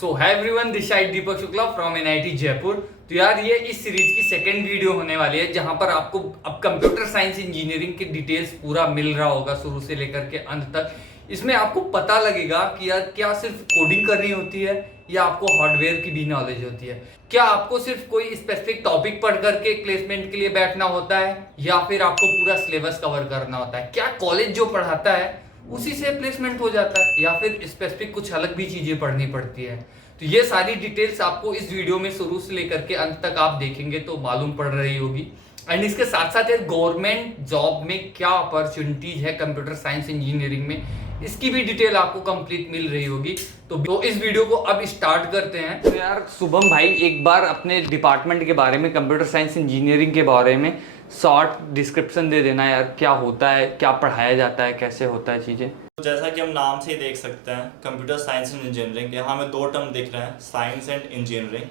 So hi everyone, this side Deepak Shukla from NIT Jaipur. तो यार ये इस सीरीज की सेकंड वीडियो होने वाली है जहां पर आपको अब कंप्यूटर साइंस इंजीनियरिंग की डिटेल्स पूरा मिल रहा होगा शुरू से लेकर के अंत तक। इसमें आपको पता लगेगा कि यार क्या सिर्फ कोडिंग करनी होती है या आपको हार्डवेयर की भी नॉलेज होती है। क्या आपको सिर्फ कोई स्पेसिफिक टॉपिक पढ़ करके प्लेसमेंट के लिए बैठना होता है या फिर आपको पूरा सिलेबस कवर करना होता है। क्या कॉलेज जो पढ़ाता है उसी से प्लेसमेंट हो जाता है या फिर स्पेसिफिक कुछ अलग भी चीजें पढ़नी पड़ती है। तो ये सारी डिटेल्स आपको इस वीडियो में शुरू से लेकर के अंत तक आप देखेंगे तो मालूम पड़ रही होगी। एंड इसके साथ साथ गवर्नमेंट जॉब में क्या अपॉर्चुनिटीज है कंप्यूटर साइंस इंजीनियरिंग में, इसकी भी डिटेल आपको कंप्लीट मिल रही होगी। तो इस वीडियो को अब स्टार्ट करते हैं। तो यार शुभम भाई, एक बार अपने डिपार्टमेंट के बारे में, कंप्यूटर साइंस इंजीनियरिंग के बारे में शॉर्ट डिस्क्रिप्शन दे देना यार। क्या होता है, क्या पढ़ाया जाता है, कैसे होता है चीज़ें। जैसा कि हम नाम से ही देख सकते हैं, कंप्यूटर साइंस एंड इंजीनियरिंग, यहाँ हमें दो टर्म दिख रहे हैं, science and engineering.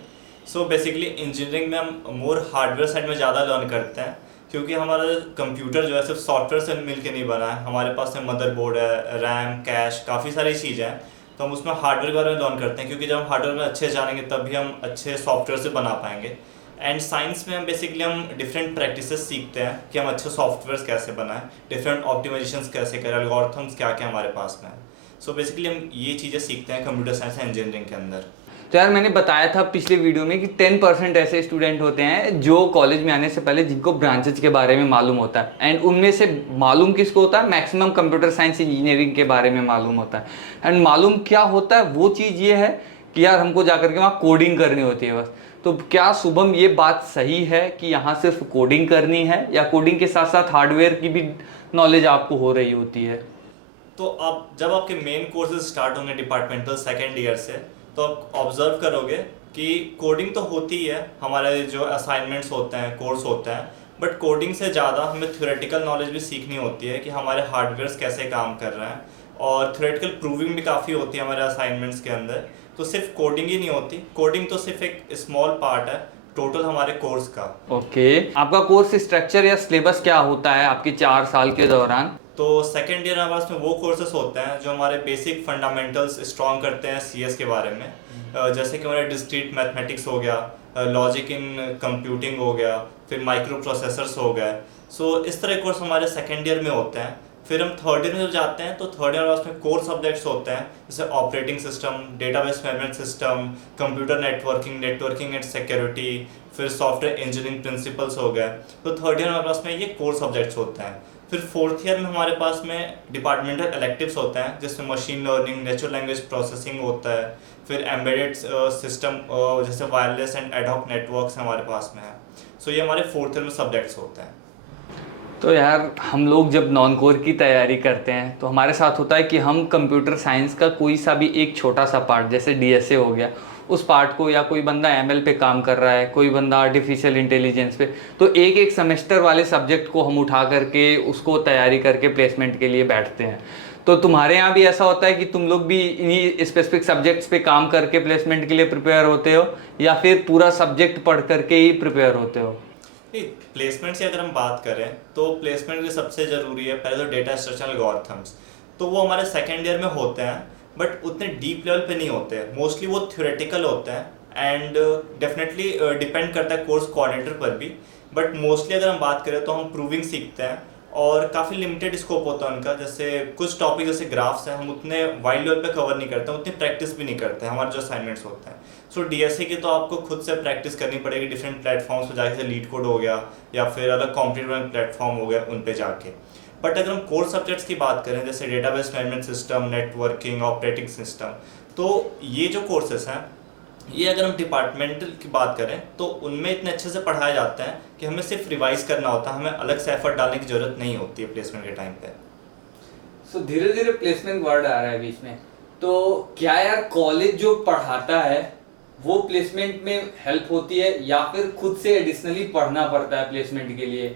So basically engineering में हम मोर हार्डवेयर साइड में ज़्यादा लर्न करते हैं, क्योंकि हमारा कंप्यूटर जो है सिर्फ सॉफ्टवेयर से मिल के नहीं बना है। हमारे पास में मदरबोर्ड है, रैम, कैश, काफ़ी सारी चीज़ें हैं। तो हम उसमें हार्डवेयर के बारे में लर्न करते हैं, क्योंकि जब हम हार्डवेयर में अच्छे जानेंगे तभी हम अच्छे सॉफ्टवेयर से बना पाएंगे। एंड साइंस में हम बेसिकली डिफरेंट प्रैक्टिसेस सीखते हैं कि हम अच्छे सॉफ्टवेयर कैसे बनाएं, डिफरेंट ऑप्टिमाइजेशंस कैसे करें, एल्गोरिथम्स क्या क्या हमारे पास में है। सो बेसिकली हम ये चीज़ें सीखते हैं कंप्यूटर साइंस एंड इंजीनियरिंग के अंदर। तो यार मैंने बताया था पिछले वीडियो में कि 10% ऐसे स्टूडेंट होते हैं जो कॉलेज में आने से पहले जिनको ब्रांचेज के बारे में मालूम होता है। एंड उनमें से मालूम किसको होता है, मैक्सिमम कंप्यूटर साइंस इंजीनियरिंग के बारे में मालूम होता है। एंड मालूम क्या होता है, वो चीज़ ये है कि यार हमको जाकर के वहाँ कोडिंग करनी होती है बस। तो क्या शुभम ये बात सही है कि यहाँ सिर्फ कोडिंग करनी है या कोडिंग के साथ साथ हार्डवेयर की भी नॉलेज आपको हो रही होती है? तो अब जब आपके मेन कोर्सेज स्टार्ट होंगे डिपार्टमेंटल सेकेंड ईयर से, तो आप ऑब्जर्व करोगे कि कोडिंग तो होती ही है, हमारे जो असाइनमेंट्स होते हैं, कोर्स होते हैं, बट कोडिंग से ज़्यादा हमें थ्योरेटिकल नॉलेज भी सीखनी होती है कि हमारे हार्डवेयर्स कैसे काम कर रहे हैं। और थ्योरेटिकल प्रूविंग भी काफ़ी होती है हमारे असाइनमेंट्स के अंदर। तो सिर्फ कोडिंग ही नहीं होती, कोडिंग तो सिर्फ एक स्मॉल पार्ट है टोटल हमारे कोर्स का। ओके, आपका कोर्स स्ट्रक्चर या सिलेबस क्या होता है आपके 4 साल के दौरान? तो सेकेंड ईयर हमारे पास में वो कोर्सेज होते हैं जो हमारे बेसिक फंडामेंटल्स स्ट्रॉन्ग करते हैं सीएस के बारे में। जैसे कि हमारे डिस्क्रीट मैथमेटिक्स हो गया, लॉजिक इन कंप्यूटिंग हो गया, फिर माइक्रो प्रोसेसर्स हो गए। सो इस तरह कोर्स हमारे सेकेंड ईयर में होते हैं। फिर हम थर्ड ईयर में जब जाते हैं तो थर्ड ईयर में उसमें कोर सब्जेक्ट्स होते हैं, जैसे operating system, database management system, computer networking and security, फिर सॉफ्टवेयर इंजीनियरिंग प्रिंसिपल्स हो गए। तो थर्ड ईयर में हमारे पास में ये कोर सब्जेक्ट्स होते हैं। फिर फोर्थ ईयर में हमारे पास में डिपार्टमेंटल इलेक्टिव्स होते हैं, जिसमें machine learning, natural language processing होता है, फिर एम्बेडेड सिस्टम जैसे वायरलेस एंड एडहॉक नेटवर्क्स हमारे पास में है। सो ये हमारे फोर्थ ईयर में सब्जेक्ट्स होते हैं। तो यार हम लोग जब नॉन कोर की तैयारी करते हैं तो हमारे साथ होता है कि हम कंप्यूटर साइंस का कोई सा भी एक छोटा सा पार्ट, जैसे डीएसए हो गया, उस पार्ट को, या कोई बंदा एमएल पे काम कर रहा है, कोई बंदा आर्टिफिशियल इंटेलिजेंस पे, तो एक एक सेमेस्टर वाले सब्जेक्ट को हम उठा करके उसको तैयारी करके प्लेसमेंट के लिए बैठते हैं। तो तुम्हारे यहाँ भी ऐसा होता है कि तुम लोग भी इन्हीं स्पेसिफिक सब्जेक्ट्स पे काम करके प्लेसमेंट के लिए प्रिपेयर होते हो या फिर पूरा सब्जेक्ट पढ़ करके ही प्रिपेयर होते हो? प्लेसमेंट से अगर हम बात करें तो प्लेसमेंट के सबसे ज़रूरी है पहले तो डेटा स्ट्रक्चर एल्गोरिथम्स। तो वो हमारे सेकेंड ईयर में होते हैं, बट उतने डीप लेवल पे नहीं होते हैं, मोस्टली वो थ्योरेटिकल होते हैं। एंड डेफिनेटली डिपेंड करता है कोर्स कोऑर्डिनेटर पर भी, बट मोस्टली अगर हम बात करें तो हम प्रूविंग सीखते हैं और काफ़ी लिमिटेड स्कोप होता है उनका। जैसे कुछ टॉपिक जैसे ग्राफ्स हैं, हम उतने वाइड लेवल पे कवर नहीं करते हैं, उतनी प्रैक्टिस भी नहीं करते हैं हमारे जो असाइनमेंट्स होते हैं। सो डीएसए की तो आपको खुद से प्रैक्टिस करनी पड़ेगी, डिफरेंट प्लेटफॉर्म्स पे जाके, जैसे लीड कोड हो गया या फिर अलग कॉम्पिटिटिव प्लेटफॉर्म हो गया, उन पे जाके। बट अगर हम कोर सब्जेक्ट्स की बात करें, जैसे database management system, networking, operating system, तो ये जो कोर्सेस हैं, ये अगर हम डिपार्टमेंटल की बात करें तो उनमें इतने अच्छे से पढ़ाए जाते हैं कि हमें सिर्फ रिवाइज करना होता है, हमें अलग से एफर्ट डालने की जरूरत नहीं होती है प्लेसमेंट के टाइम पे। सो धीरे धीरे प्लेसमेंट वर्ड आ रहा है बीच में, तो क्या यार कॉलेज जो पढ़ाता है वो प्लेसमेंट में हेल्प होती है या फिर खुद से एडिशनली पढ़ना पड़ता है प्लेसमेंट के लिए?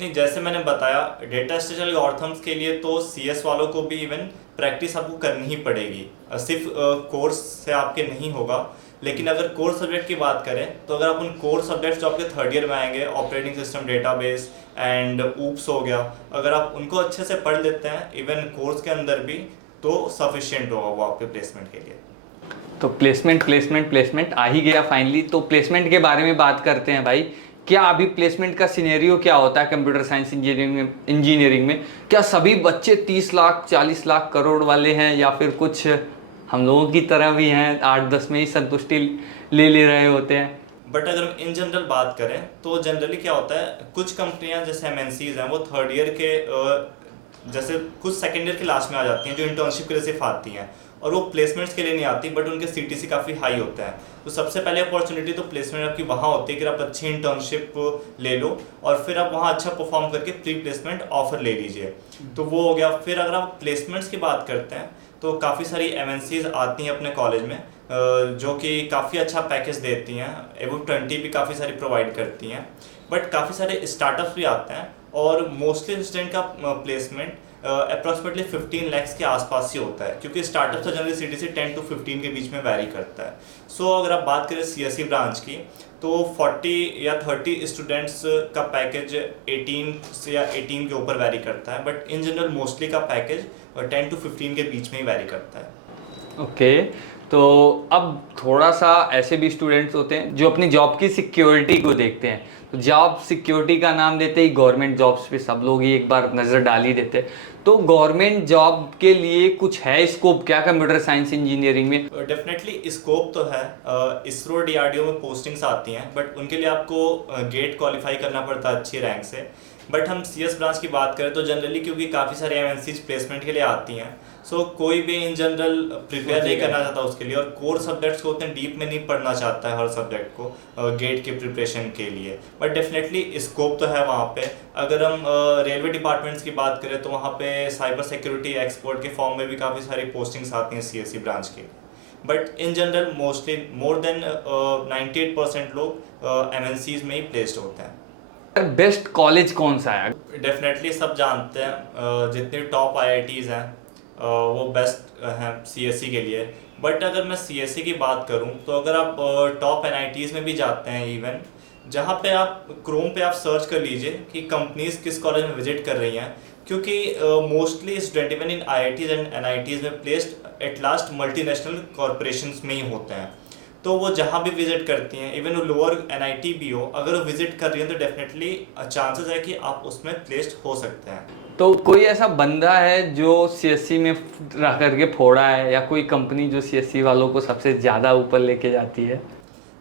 नहीं, जैसे मैंने बताया, डेटा स्ट्रक्चर एल्गोरिथम्स के लिए तो सीएस वालों को भी इवन प्रैक्टिस आपको करनी ही पड़ेगी, सिर्फ कोर्स से आपके नहीं होगा। लेकिन अगर कोर सब्जेक्ट की बात करें तो अगर आप उन कोर सब्जेक्ट्स जो आपके थर्ड ईयर में आएंगे, operating system, database and oops हो गया, अगर आप उनको अच्छे से पढ़ लेते हैं इवन कोर्स के अंदर भी, तो सफिशिएंट होगा वो आपके प्लेसमेंट के लिए। तो प्लेसमेंट आ ही गया फाइनली। तो प्लेसमेंट के बारे में बात करते हैं भाई। क्या अभी प्लेसमेंट का सिनेरियो क्या होता है कंप्यूटर साइंस इंजीनियरिंग में? क्या सभी बच्चे 30 लाख 40 लाख करोड़ वाले हैं, या फिर कुछ हम लोगों की तरह भी हैं 8-10 में ही संतुष्टि ले रहे होते हैं? बट अगर हम इन जनरल बात करें तो जनरली क्या होता है, कुछ कंपनियां जैसे एमएनसीज हैं वो थर्ड ईयर के जैसे कुछ सेकेंड ईयर के लास्ट में आ जाती हैं जो इंटर्नशिप के लिए सिर्फ आती हैं, और वो प्लेसमेंट्स के लिए नहीं आती, बट उनके सीटीसी काफ़ी हाई होता है। तो सबसे पहले अपॉर्चुनिटी तो प्लेसमेंट आपकी वहाँ होती है कि आप अच्छी इंटर्नशिप ले लो और फिर आप वहाँ अच्छा परफॉर्म करके प्री प्लेसमेंट ऑफर ले लीजिए। तो वो हो गया। फिर अगर आप प्लेसमेंट्स की बात करते हैं तो काफ़ी सारी एमएनसीज आती हैं अपने कॉलेज में जो कि काफ़ी अच्छा पैकेज देती हैं, एवो 20 भी काफ़ी सारी प्रोवाइड करती हैं। बट काफ़ी सारे स्टार्टअप्स भी आते हैं और मोस्टली स्टूडेंट का प्लेसमेंट अप्रॉक्सीमेटली 15 लाख के आसपास ही होता है, क्योंकि स्टार्टअप तो जनरली सिटी से 10 to 15 के बीच में वैरी करता है। सो अगर आप बात करें सीएससी ब्रांच की तो 40 या 30 स्टूडेंट्स का पैकेज 18 से या 18 के ऊपर वैरी करता है, बट इन जनरल मोस्टली का पैकेज 10 to 15 के बीच में ही वैरी करता है। ओके तो अब थोड़ा सा ऐसे भी स्टूडेंट्स होते हैं जो अपनी जॉब की सिक्योरिटी को देखते हैं। तो जॉब सिक्योरिटी का नाम देते ही गवर्नमेंट जॉब्स पे सब लोग ही एक बार नज़र डाल ही देते हैं। तो गवर्नमेंट जॉब के लिए कुछ है स्कोप क्या कंप्यूटर साइंस इंजीनियरिंग में? डेफिनेटली स्कोप तो है। इसरो डीआरडीओ में पोस्टिंग्स आती हैं, बट उनके लिए आपको गेट क्वालिफाई करना पड़ता है अच्छी रैंक से। बट हम सीएस ब्रांच की बात करें तो जनरली क्योंकि काफ़ी सारी एमएनसीज प्लेसमेंट के लिए आती हैं, सो कोई भी इन जनरल प्रिपेयर नहीं करना चाहता उसके लिए, और कोर सब्जेक्ट्स को उतने डीप में नहीं पढ़ना चाहता है हर सब्जेक्ट को गेट के प्रिपरेशन के लिए। बट डेफिनेटली स्कोप तो है वहाँ पे। अगर हम रेलवे डिपार्टमेंट्स की बात करें तो वहाँ पे साइबर सिक्योरिटी एक्सपर्ट के फॉर्म में भी काफ़ी सारी पोस्टिंग्स आती हैं सीएससी ब्रांच की। But in general mostly more than 98% लोग एमएनसीज में ही प्लेस्ड होते हैं। बेस्ट कॉलेज कौन सा है? डेफिनेटली सब जानते हैं जितने टॉप आईआईटीज़ हैं वो बेस्ट हैं सीएससी के लिए। बट अगर मैं सीएससी की बात करूं तो अगर आप टॉप एनआईटीज़ में भी जाते हैं, इवन जहां पे आप क्रोम पे आप सर्च कर लीजिए कि कंपनीज किस कॉलेज में विजिट कर रही हैं, क्योंकि mostly student even in IITs and NITs में placed at last multinational corporations में ही होते हैं। तो वो जहाँ भी विजिट करती हैं, इवन वो लोअर एनआईटी भी हो, अगर वो विजिट कर रही हैं तो डेफिनेटली चांसेस है कि आप उसमें प्लेस्ड हो सकते हैं। तो कोई ऐसा बंदा है जो सीएससी में रह करके फोड़ा है, या कोई कंपनी जो सीएससी वालों को सबसे ज़्यादा ऊपर लेके जाती है?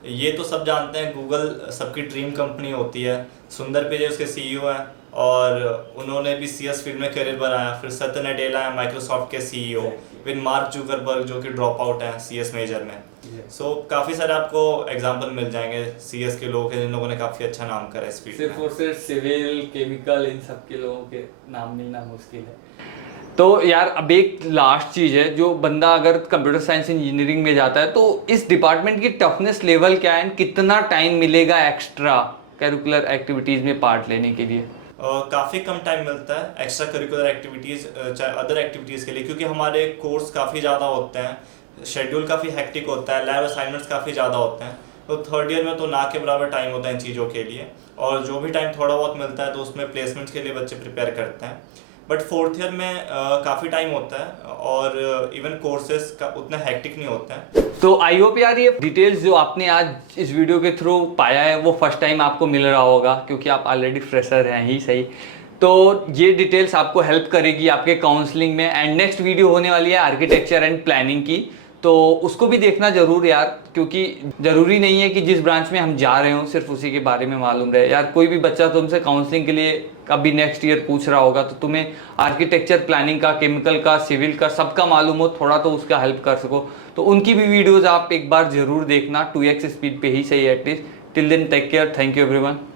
ये तो सब जानते हैं, गूगल सबकी ड्रीम कंपनी होती है। सुंदर पिचाई उसके सीईओ हैं और उन्होंने भी सीएस फील्ड में करियर बनाया। फिर सत्य नडेला है माइक्रोसॉफ्ट के सीईओ, फिर मार्क जुकरबर्ग जो कि ड्रॉप आउट हैं सीएस मेजर में। सो काफ़ी सारे आपको एग्जांपल मिल जाएंगे सीएस के लोग हैं जिन लोगों ने काफ़ी अच्छा नाम करा इस फील्ड में। सिर्फ और सिर्फ सिविल केमिकल इन सब के लोगों के नाम मिलना मुश्किल है। तो यार अब एक लास्ट चीज़ है, जो बंदा अगर कंप्यूटर साइंस इंजीनियरिंग में जाता है तो इस डिपार्टमेंट की टफनेस लेवल क्या है, कितना टाइम मिलेगा एक्स्ट्रा करिकुलर एक्टिविटीज़ में पार्ट लेने के लिए? काफ़ी कम टाइम मिलता है एक्स्ट्रा करिकुलर एक्टिविटीज़ चाहे अदर एक्टिविटीज़ के लिए, क्योंकि हमारे कोर्स काफ़ी ज़्यादा होते हैं, शेड्यूल काफ़ी हेक्टिक होता है, लैब असाइनमेंट्स काफ़ी ज़्यादा होते हैं। तो थर्ड ईयर में तो ना के बराबर टाइम होता है इन चीज़ों के लिए, और जो भी टाइम थोड़ा बहुत मिलता है तो उसमें प्लेसमेंट्स के लिए बच्चे प्रिपेयर करते हैं। बट फोर्थ ईयर में काफ़ी टाइम होता है और इवन कोर्सेज का उतना हेक्टिक नहीं होता है। तो आई होप यार ये डिटेल्स जो आपने आज इस वीडियो के थ्रू पाया है वो फर्स्ट टाइम आपको मिल रहा होगा, क्योंकि आप ऑलरेडी फ्रेशर हैं ही सही। तो ये डिटेल्स आपको हेल्प करेगी आपके काउंसलिंग में। एंड नेक्स्ट वीडियो होने वाली है आर्किटेक्चर एंड प्लानिंग की, तो उसको भी देखना ज़रूर यार, क्योंकि ज़रूरी नहीं है कि जिस ब्रांच में हम जा रहे हो सिर्फ उसी के बारे में मालूम रहे। यार कोई भी बच्चा तुमसे काउंसलिंग के लिए कभी नेक्स्ट ईयर पूछ रहा होगा तो तुम्हें आर्किटेक्चर प्लानिंग का, केमिकल का, सिविल का सबका मालूम हो, थोड़ा तो उसका हेल्प कर सको। तो उनकी भी वीडियोज़ आप एक बार ज़रूर देखना, 2x स्पीड पे ही सही at least. Till then take care, thank you everyone.